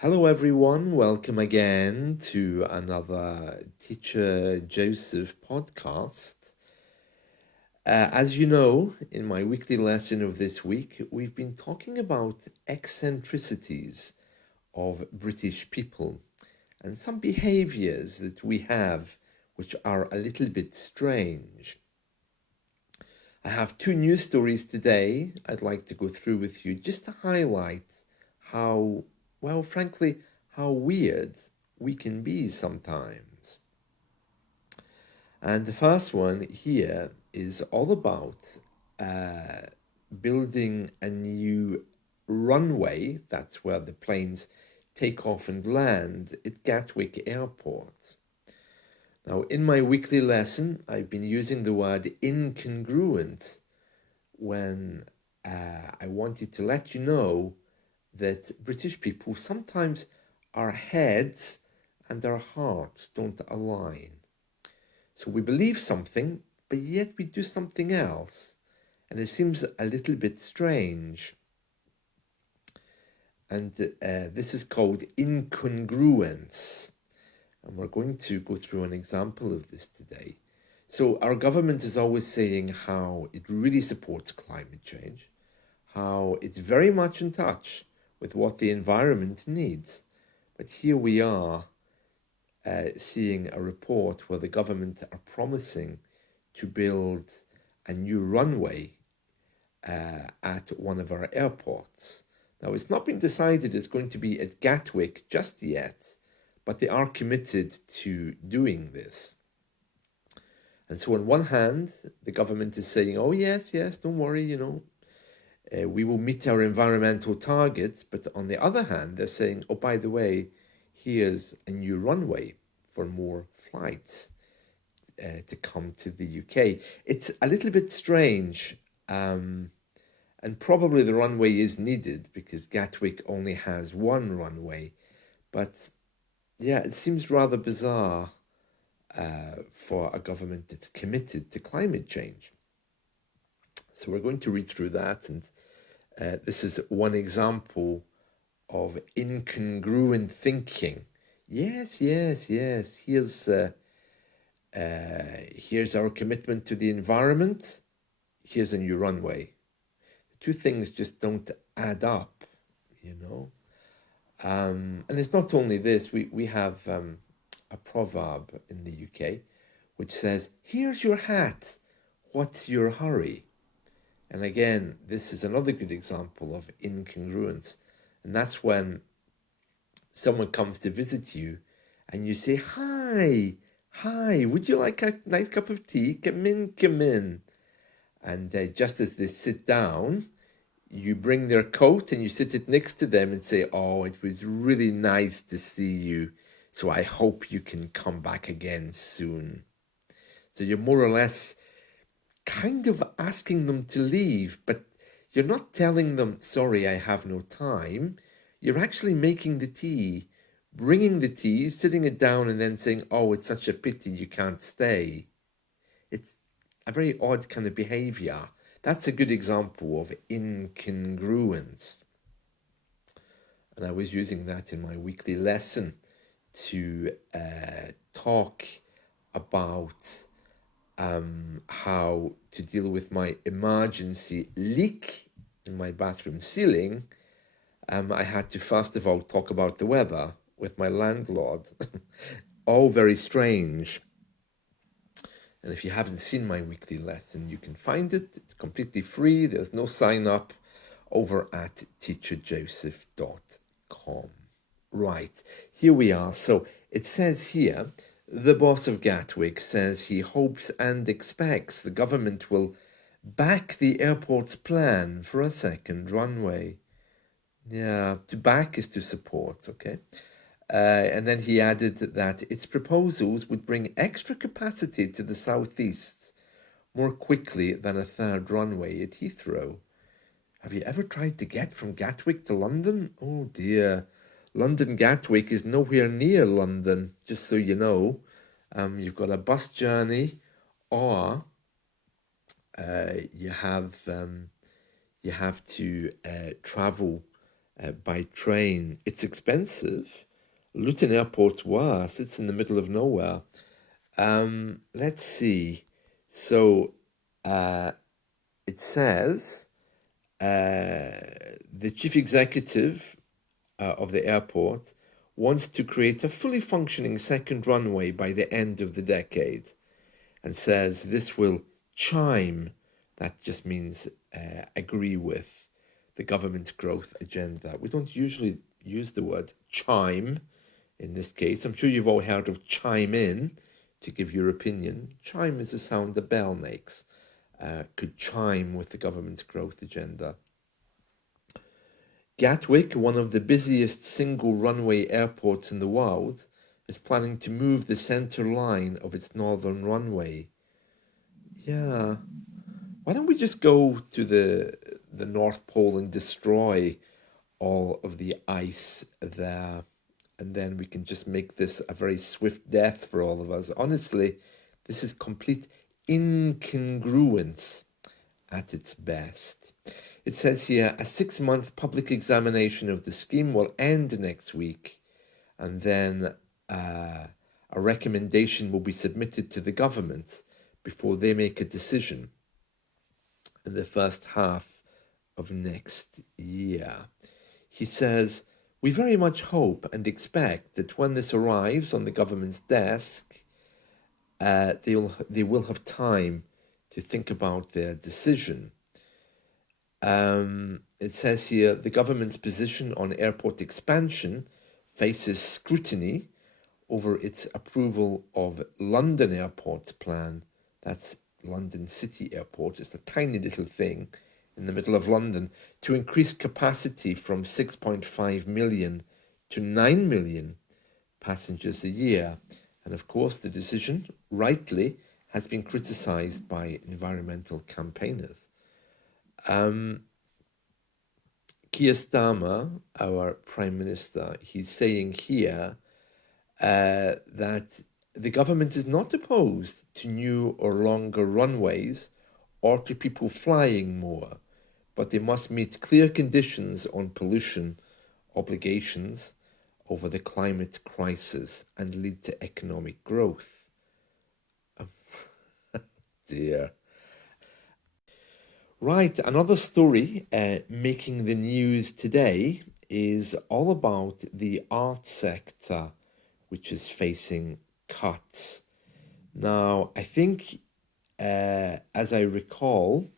Hello, everyone. Welcome again to another Teacher Joseph podcast. As you know, in my weekly lesson of this week, we've been talking about eccentricities of British people and some behaviors that we have which are a little bit strange. I have two news stories today I'd like to go through with you just to highlight how, well, frankly, how weird we can be sometimes. And the first one here is all about building a new runway. That's where the planes take off and land at Gatwick Airport. Now, in my weekly lesson, I've been using the word incongruent when I wanted to let you know that British people sometimes our heads and our hearts don't align. So we believe something, but yet we do something else. And it seems a little bit strange. And this is called incongruence. And we're going to go through an example of this today. So our government is always saying how it really supports climate change, how it's very much in touch with what the environment needs. But here we are seeing a report where the government are promising to build a new runway at one of our airports. Now, it's not been decided it's going to be at Gatwick just yet, but they are committed to doing this. And so on one hand, the government is saying, oh, yes, don't worry, we will meet our environmental targets. But on the other hand, they're saying, oh, by the way, here's a new runway for more flights to come to the UK. It's a little bit strange. And probably the runway is needed because Gatwick only has one runway. But yeah, it seems rather bizarre for a government that's committed to climate change. So we're going to read through that, and this is one example of incongruent thinking. Yes. Here's our commitment to the environment. Here's a new runway. The two things just don't add up, And it's not only this. We have a proverb in the UK which says, here's your hat, what's your hurry? And again, this is another good example of incongruence. And that's when someone comes to visit you and you say, hi, would you like a nice cup of tea? Come in. And just as they sit down, you bring their coat and you sit it next to them and say, oh, it was really nice to see you. So I hope you can come back again soon. So you're more or less kind of asking them to leave, but you're not telling them, sorry, I have no time. You're actually making the tea, bringing the tea, sitting it down, and then saying, oh, it's such a pity you can't stay. It's a very odd kind of behavior. That's a good example of incongruence. And I was using that in my weekly lesson to talk about how to deal with my emergency leak in my bathroom ceiling. I had to first of all talk about the weather with my landlord. All very strange. And if you haven't seen my weekly lesson, you can find it. It's completely free. There's no sign up over at teacherjoseph.com. Right, here we are. So it says here, the boss of Gatwick says he hopes and expects the government will back the airport's plan for a second runway. Yeah, to back is to support, okay? And then he added that its proposals would bring extra capacity to the southeast more quickly than a third runway at Heathrow. Have you ever tried to get from Gatwick to London? Oh dear. London Gatwick is nowhere near London, just so you know. You've got a bus journey, or you have to travel by train. It's expensive. Luton Airport's worse. It's in the middle of nowhere. Let's see. So it says the chief executive of the airport wants to create a fully functioning second runway by the end of the decade, and says this will chime, that just means agree with, the government's growth agenda. We don't usually use the word chime in this case. I'm sure you've all heard of chime in to give your opinion. Chime is the sound the bell makes. Could chime with the government's growth agenda. Gatwick, one of the busiest single runway airports in the world, is planning to move the center line of its northern runway. Yeah. Why don't we just go to the North Pole and destroy all of the ice there, and then we can just make this a very swift death for all of us. Honestly, this is complete incongruence at its best. It says here, a 6-month public examination of the scheme will end next week, and then a recommendation will be submitted to the government before they make a decision in the first half of next year. He says, we very much hope and expect that when this arrives on the government's desk, they will have time to think about their decision. It says here, the government's position on airport expansion faces scrutiny over its approval of London Airport's plan. That's London City Airport. It's a tiny little thing in the middle of London, to increase capacity from 6.5 million to 9 million passengers a year. And of course, the decision, rightly, has been criticised by environmental campaigners. Keir Starmer, our Prime Minister, he's saying here that the government is not opposed to new or longer runways or to people flying more, but they must meet clear conditions on pollution obligations over the climate crisis and lead to economic growth. Dear. Right, another story making the news today is all about the art sector, which is facing cuts. Now, I think, as I recall,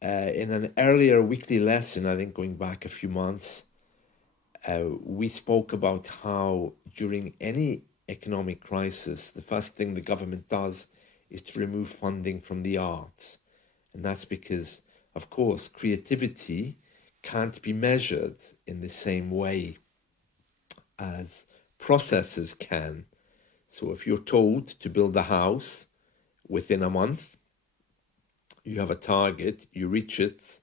in an earlier weekly lesson, I think going back a few months, we spoke about how during any economic crisis, the first thing the government does is to remove funding from the arts. And that's because, of course, creativity can't be measured in the same way as processes can. So if you're told to build a house within a month, you have a target, you reach it,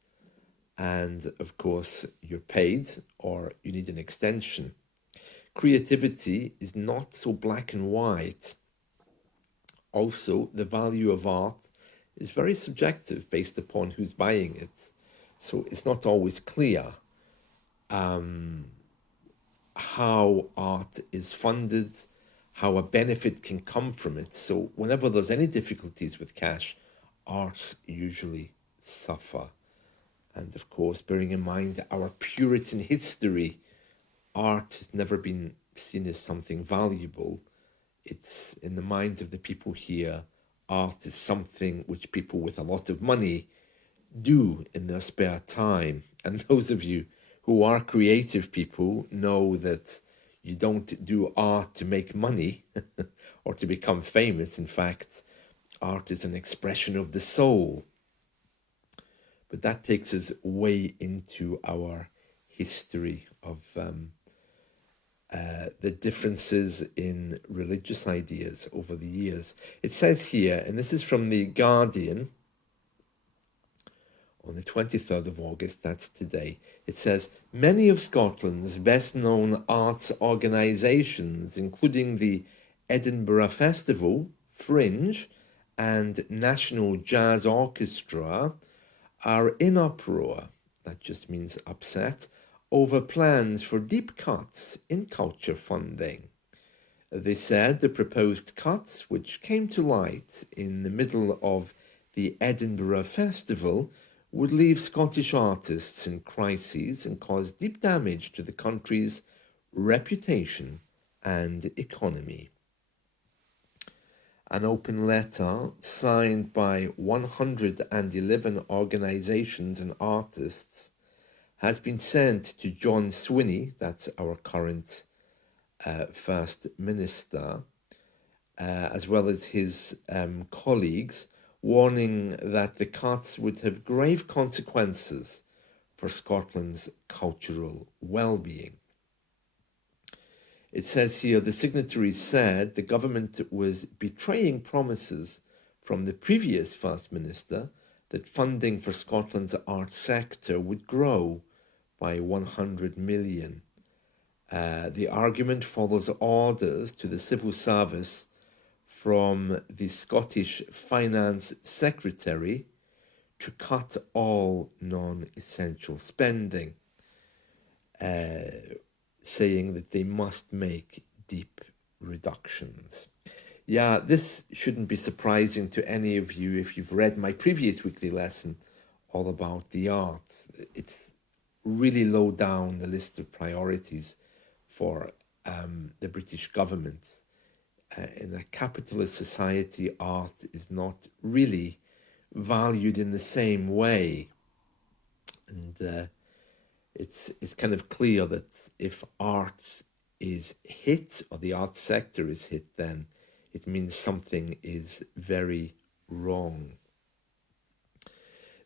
and of course you're paid or you need an extension. Creativity is not so black and white. Also, the value of art is very subjective based upon who's buying it. So it's not always clear how art is funded, how a benefit can come from it. So whenever there's any difficulties with cash, arts usually suffer. And of course, bearing in mind our Puritan history, art has never been seen as something valuable. It's in the minds of the people here, art is something which people with a lot of money do in their spare time. And those of you who are creative people know that you don't do art to make money or to become famous. In fact, art is an expression of the soul. But that takes us way into our history of the differences in religious ideas over the years. It says here, and this is from The Guardian, on the 23rd of August, that's today, it says, many of Scotland's best-known arts organisations, including the Edinburgh Festival, Fringe, and National Jazz Orchestra, are in uproar, that just means upset, over plans for deep cuts in culture funding. They said the proposed cuts, which came to light in the middle of the Edinburgh Festival, would leave Scottish artists in crises and cause deep damage to the country's reputation and economy. An open letter signed by 111 organisations and artists has been sent to John Swinney, that's our current First Minister, as well as his colleagues, warning that the cuts would have grave consequences for Scotland's cultural well-being. It says here, the signatories said the government was betraying promises from the previous First Minister that funding for Scotland's arts sector would grow by 100 million. The argument follows orders to the civil service from the Scottish Finance Secretary to cut all non-essential spending, saying that they must make deep reductions. Yeah, this shouldn't be surprising to any of you if you've read my previous weekly lesson all about the arts. It's really low down the list of priorities for the British government. In a capitalist society, art is not really valued in the same way. And it's kind of clear that if arts is hit, or the arts sector is hit, then it means something is very wrong.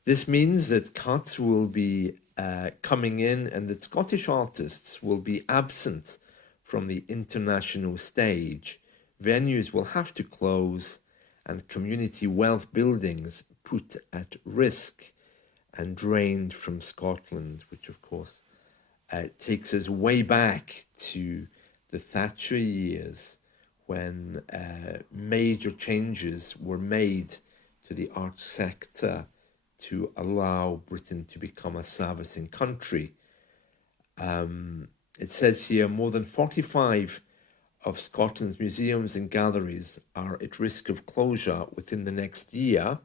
This means that cuts will be coming in, and that Scottish artists will be absent from the international stage. Venues will have to close, and community wealth buildings put at risk and drained from Scotland, which of course takes us way back to the Thatcher years, when major changes were made to the arts sector to allow Britain to become a servicing country. It says here more than 45 of Scotland's museums and galleries are at risk of closure within the next year,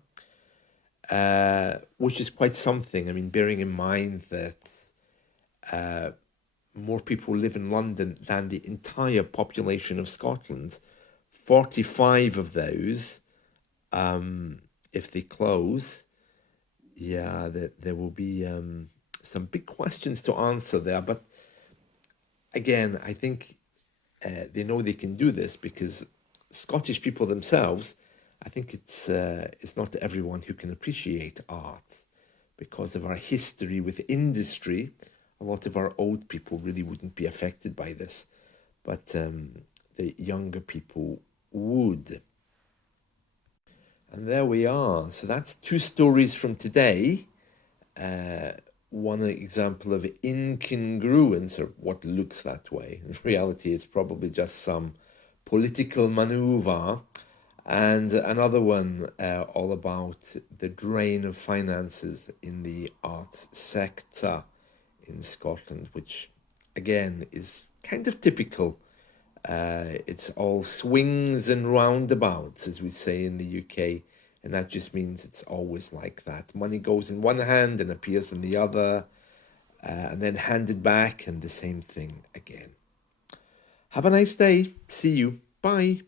which is quite something. I mean, bearing in mind that more people live in London than the entire population of Scotland. 45 of those, if they close, there will be some big questions to answer there. But again, I think they know they can do this because Scottish people themselves, I think it's not everyone who can appreciate art because of our history with industry. A lot of our old people really wouldn't be affected by this, but the younger people would. And there we are. So that's two stories from today. One example of incongruence, or what looks that way. In reality, it's probably just some political maneuver. And another one all about the drain of finances in the arts sector in Scotland, which again is kind of typical. It's all swings and roundabouts, as we say in the UK, and that just means it's always like that. Money goes in one hand and appears in the other, and then handed back, and the same thing again. Have a nice day. See you. Bye.